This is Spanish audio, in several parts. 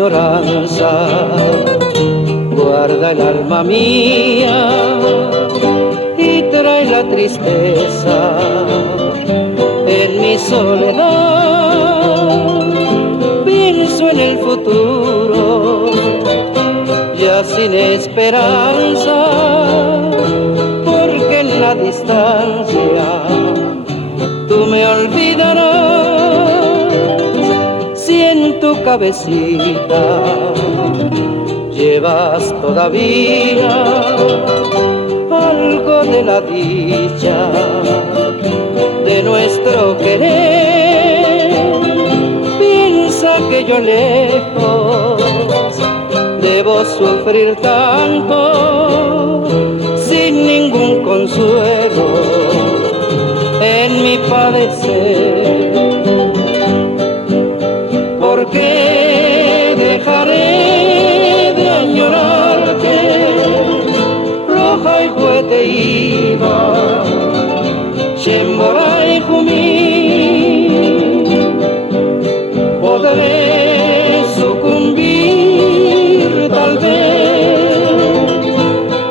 añoranza guarda el alma mía y trae la tristeza en mi soledad. Pienso en el futuro, ya sin esperanza, porque en la distancia tú me olvidarás. Si en tu cabecita llevas todavía algo de la dicha de nuestro querer, piensa que yo lejos debo sufrir tanto sin ningún consuelo en mi padecer. ¿Por qué dejaré de añorarte? Roja y juete iba, Shembora y Jumí. Podré sucumbir tal vez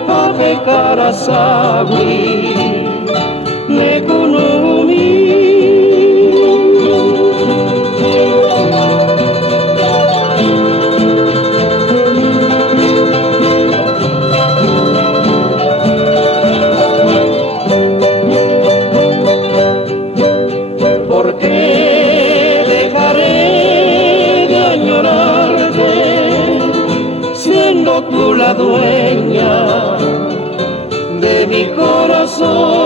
a pecar a Sawi, Nekunumi. ¿Por qué dejaré de añorarte, siendo tú la dueña de mi corazón?